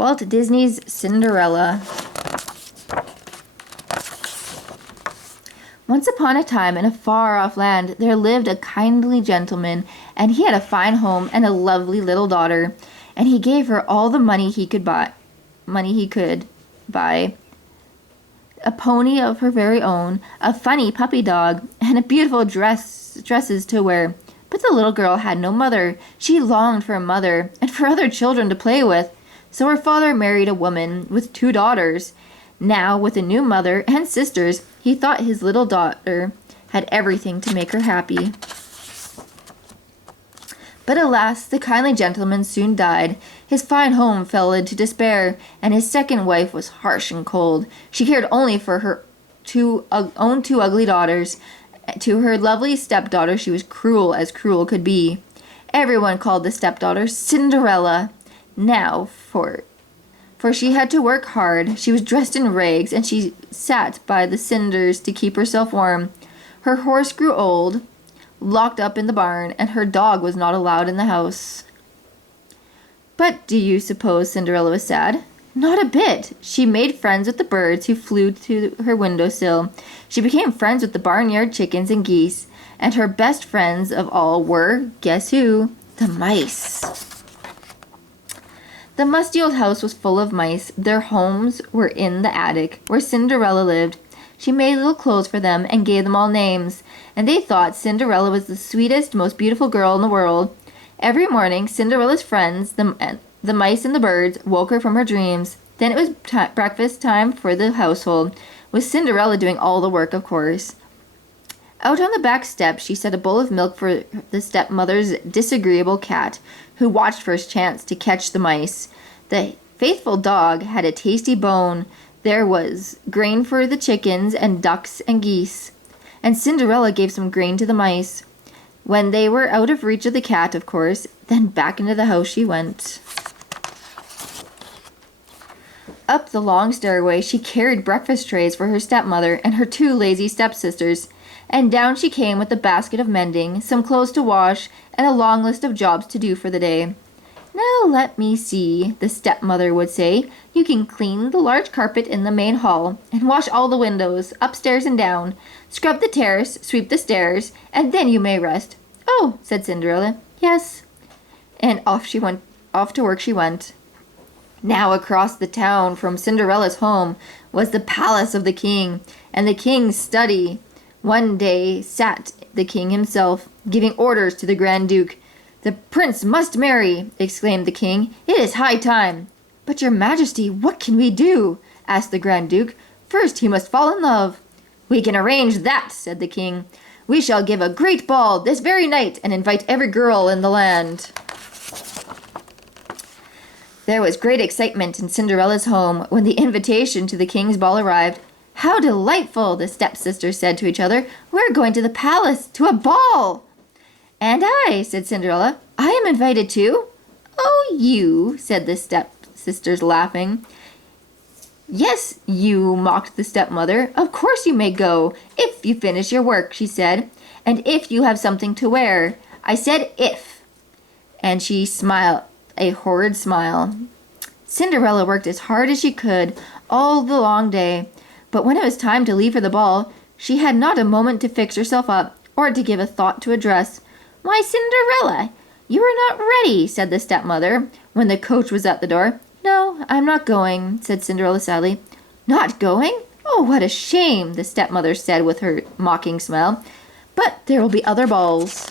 Walt Disney's Cinderella. Once upon a time, in a far-off land, there lived a kindly gentleman, and he had a fine home and a lovely little daughter, and he gave her all the money he could buy, a pony of her very own, a funny puppy dog, and a beautiful dresses to wear. But the little girl had no mother. She longed for a mother and for other children to play with. So her father married a woman with 2 daughters. Now, with a new mother and sisters, he thought his little daughter had everything to make her happy. But alas, the kindly gentleman soon died. His fine home fell into despair, and his second wife was harsh and cold. She cared only for her own two ugly daughters. To her lovely stepdaughter she was cruel as cruel could be. Everyone called the stepdaughter Cinderella. Now, for she had to work hard, she was dressed in rags, and she sat by the cinders to keep herself warm. Her horse grew old, locked up in the barn, and her dog was not allowed in the house. But do you suppose Cinderella was sad? Not a bit. She made friends with the birds who flew to her windowsill. She became friends with the barnyard chickens and geese, and her best friends of all were, guess who? The mice. The musty old house was full of mice. Their homes were in the attic, where Cinderella lived. She made little clothes for them and gave them all names, and they thought Cinderella was the sweetest, most beautiful girl in the world. Every morning, Cinderella's friends, the mice and the birds, woke her from her dreams. Then it was breakfast time for the household, with Cinderella doing all the work, of course. Out on the back step, she set a bowl of milk for the stepmother's disagreeable cat, who watched for his chance to catch the mice. The faithful dog had a tasty bone. There was grain for the chickens and ducks and geese, and Cinderella gave some grain to the mice. When they were out of reach of the cat, of course, then back into the house she went. Up the long stairway she carried breakfast trays for her stepmother and her 2 lazy stepsisters, and down she came with a basket of mending, some clothes to wash, and a long list of jobs to do for the day. Now let me see, the stepmother would say. You can clean the large carpet in the main hall, and wash all the windows, upstairs and down. Scrub the terrace, sweep the stairs, and then you may rest. Oh, said Cinderella. Yes. And off to work she went. Now across the town from Cinderella's home was the palace of the king, and the king's study. One day sat the king himself, giving orders to the Grand Duke. The prince must marry, exclaimed the king. It is high time. But your majesty, what can we do? Asked the Grand Duke. First he must fall in love. We can arrange that, said the king. We shall give a great ball this very night and invite every girl in the land. There was great excitement in Cinderella's home when the invitation to the king's ball arrived. How delightful, the stepsisters said to each other. We're going to the palace, to a ball. And I, said Cinderella, I am invited too. Oh, you, said the stepsisters, laughing. Yes, you, mocked the stepmother. Of course you may go, if you finish your work, she said, and if you have something to wear. I said if. And she smiled, a horrid smile. Cinderella worked as hard as she could all the long day, but when it was time to leave for the ball, she had not a moment to fix herself up or to give a thought to a dress. Why, Cinderella, you are not ready, said the stepmother, when the coach was at the door. No, I'm not going, said Cinderella sadly. Not going? Oh, what a shame, the stepmother said with her mocking smile. But there will be other balls.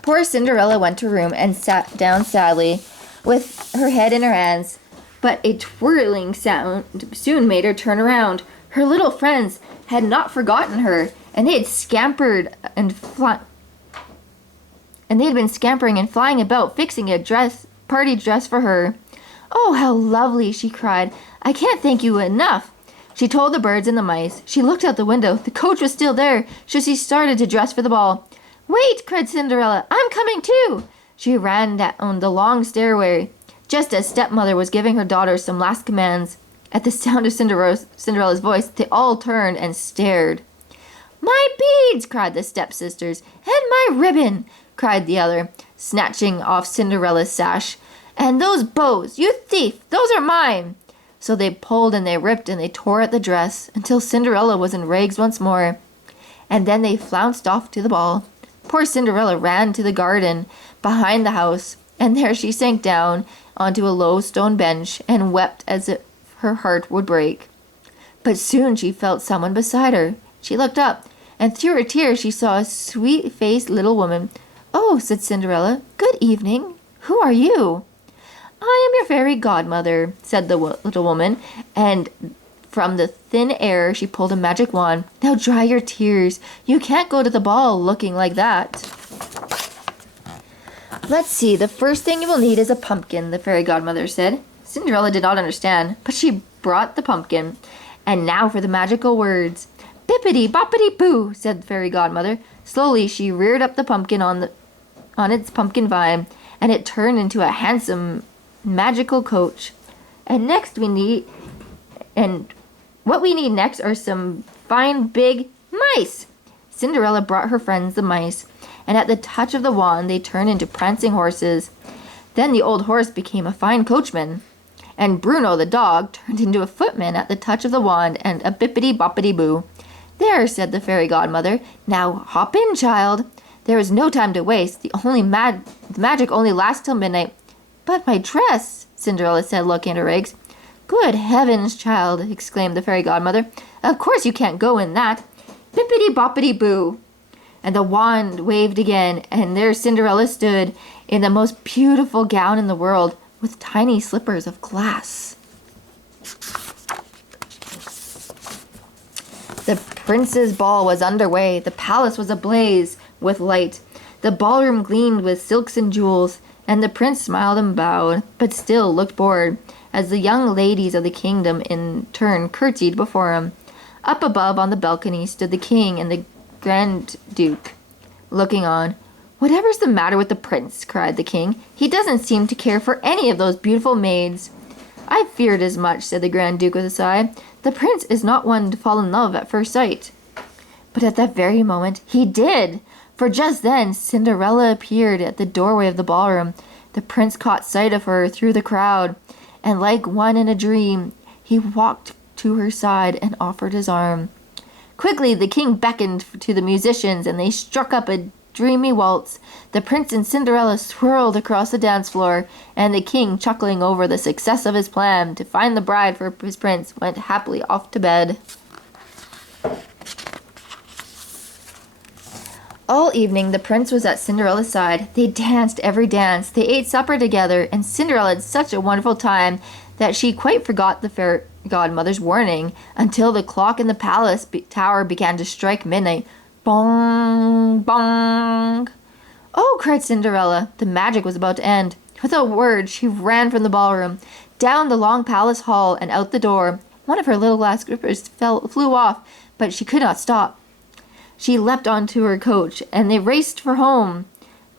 Poor Cinderella went to her room and sat down sadly, with her head in her hands. But a twirling sound soon made her turn around. Her little friends had not forgotten her, and they had been scampering and flying about, fixing a party dress for her. Oh, how lovely, she cried. I can't thank you enough. She told the birds and the mice. She looked out the window. The coach was still there, so she started to dress for the ball. Wait, cried Cinderella. I'm coming too. She ran down the long stairway, just as stepmother was giving her daughters some last commands. At the sound of Cinderella's voice, they all turned and stared. My beads, cried the stepsisters. And my ribbon, cried the other, snatching off Cinderella's sash. "And those bows, you thief, those are mine!" So they pulled and they ripped and they tore at the dress until Cinderella was in rags once more. And then they flounced off to the ball. Poor Cinderella ran to the garden behind the house, and there she sank down onto a low stone bench and wept as if her heart would break. But soon she felt someone beside her. She looked up, and through her tears she saw a sweet-faced little woman. "Oh," said Cinderella, "good evening. Who are you?" "I am your fairy godmother," said the little woman, and from the thin air she pulled a magic wand. "Now dry your tears. You can't go to the ball looking like that." "Let's see, the first thing you will need is a pumpkin," the fairy godmother said. Cinderella did not understand, but she brought the pumpkin. "And now for the magical words." "Bippity boppity boo," said the fairy godmother. Slowly she reared up the pumpkin on its pumpkin vine, and it turned into a handsome magical coach. And what we need next are some fine big mice. Cinderella brought her friends the mice, and at the touch of the wand they turned into prancing horses. Then the old horse became a fine coachman, and Bruno the dog turned into a footman at the touch of the wand and a bippity boppity boo. "There," said the fairy godmother. "Now hop in, child. There is no time to waste. The magic only lasts till midnight." "But my dress," Cinderella said, looking at her eggs. "Good heavens, child," exclaimed the fairy godmother. "Of course you can't go in that. Bippity boppity boo." And the wand waved again, and there Cinderella stood in the most beautiful gown in the world, with tiny slippers of glass. The prince's ball was underway. The palace was ablaze with light. The ballroom gleamed with silks and jewels, and the prince smiled and bowed, but still looked bored, as the young ladies of the kingdom in turn curtsied before him. Up above on the balcony stood the king and the Grand Duke, looking on. "Whatever's the matter with the prince?" cried the king. "He doesn't seem to care for any of those beautiful maids." "I feared as much," said the Grand Duke with a sigh. "The prince is not one to fall in love at first sight." But at that very moment he did, for just then Cinderella appeared at the doorway of the ballroom. The prince caught sight of her through the crowd, and like one in a dream, he walked to her side and offered his arm. Quickly the king beckoned to the musicians, and they struck up a dreamy waltz. The prince and Cinderella swirled across the dance floor, and the king, chuckling over the success of his plan to find the bride for his prince, went happily off to bed. All evening the prince was at Cinderella's side. They danced every dance. They ate supper together, and Cinderella had such a wonderful time that she quite forgot the fairy godmother's warning until the clock in the palace tower began to strike midnight. Bong! Bong! "Oh!" cried Cinderella. The magic was about to end. Without a word, she ran from the ballroom, down the long palace hall, and out the door. One of her little glass slippers flew off, but she could not stop. She leapt onto her coach, and they raced for home.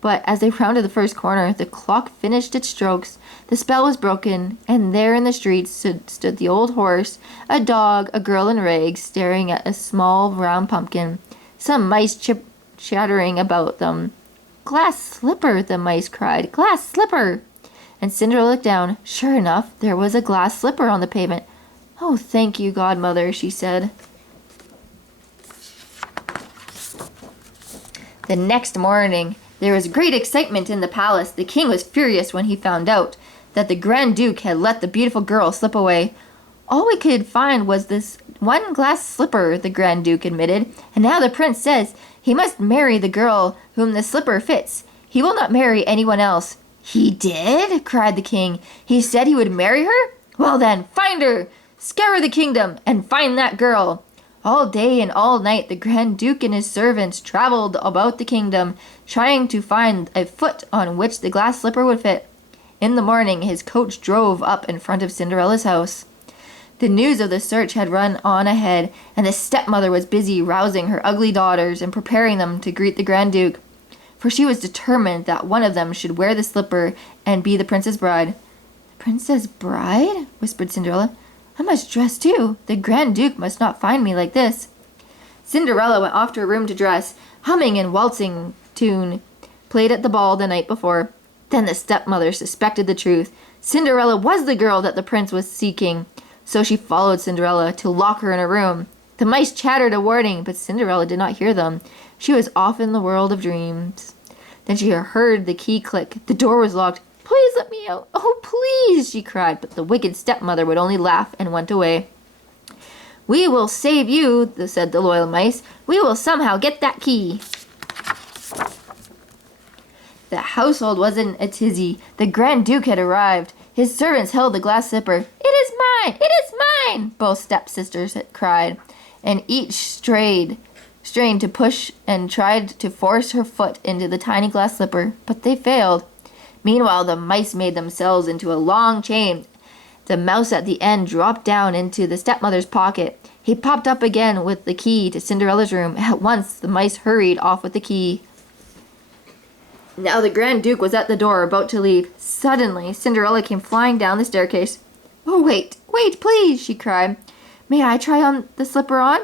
But as they rounded the first corner, the clock finished its strokes. The spell was broken, and there in the street stood the old horse, a dog, a girl in rags, staring at a small round pumpkin. Some mice chattering about them. "Glass slipper!" the mice cried. "Glass slipper!" And Cinderella looked down. Sure enough, there was a glass slipper on the pavement. "Oh, thank you, godmother," she said. The next morning, there was great excitement in the palace. The king was furious when he found out that the Grand Duke had let the beautiful girl slip away. "All we could find was this one glass slipper," the Grand Duke admitted, "and now the prince says he must marry the girl whom the slipper fits. He will not marry anyone else." "He did?" cried the king. "He said he would marry her? Well then, find her! Scour the kingdom and find that girl." All day and all night the Grand Duke and his servants traveled about the kingdom, trying to find a foot on which the glass slipper would fit. In the morning his coach drove up in front of Cinderella's house. The news of the search had run on ahead, and the stepmother was busy rousing her ugly daughters and preparing them to greet the Grand Duke, for she was determined that one of them should wear the slipper and be the prince's bride. "The princess' bride?" whispered Cinderella. "I must dress too. The Grand Duke must not find me like this." Cinderella went off to her room to dress, humming a waltzing tune played at the ball the night before. Then the stepmother suspected the truth. Cinderella was the girl that the prince was seeking. So she followed Cinderella to lock her in a room. The mice chattered a warning, but Cinderella did not hear them. She was off in the world of dreams. Then she heard the key click. The door was locked. "Please let me out. Oh, please," she cried, but the wicked stepmother would only laugh and went away. "We will save you," said the loyal mice. "We will somehow get that key." The household was in a tizzy. The Grand Duke had arrived. His servants held the glass slipper. "It is mine! It is mine!" both stepsisters had cried, and each strained to push and tried to force her foot into the tiny glass slipper, but they failed. Meanwhile, the mice made themselves into a long chain. The mouse at the end dropped down into the stepmother's pocket. He popped up again with the key to Cinderella's room. At once, the mice hurried off with the key. Now the Grand Duke was at the door, about to leave. Suddenly, Cinderella came flying down the staircase. "Oh, wait, please," she cried. "May I try on the slipper on?"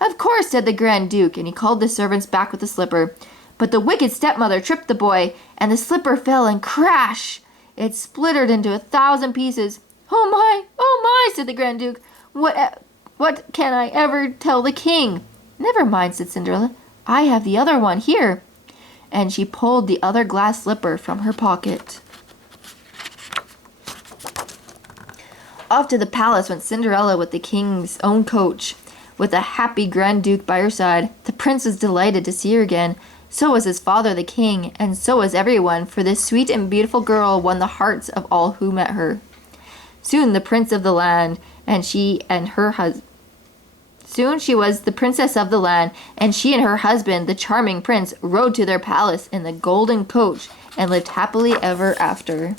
"Of course," said the Grand Duke, and he called the servants back with the slipper. But the wicked stepmother tripped the boy, and the slipper fell, and crash! It splintered into 1,000 pieces. Oh my," said the Grand Duke. What can I ever tell the king?" "Never mind," said Cinderella. "I have the other one here." And she pulled the other glass slipper from her pocket. Off to the palace went Cinderella with the king's own coach. With a happy Grand Duke by her side, the prince was delighted to see her again. So was his father, the king, and so was everyone, for this sweet and beautiful girl won the hearts of all who met her. Soon the prince of the land, and she and her husband. Soon she was the princess of the land, and she and her husband, the charming prince, rode to their palace in the golden coach and lived happily ever after.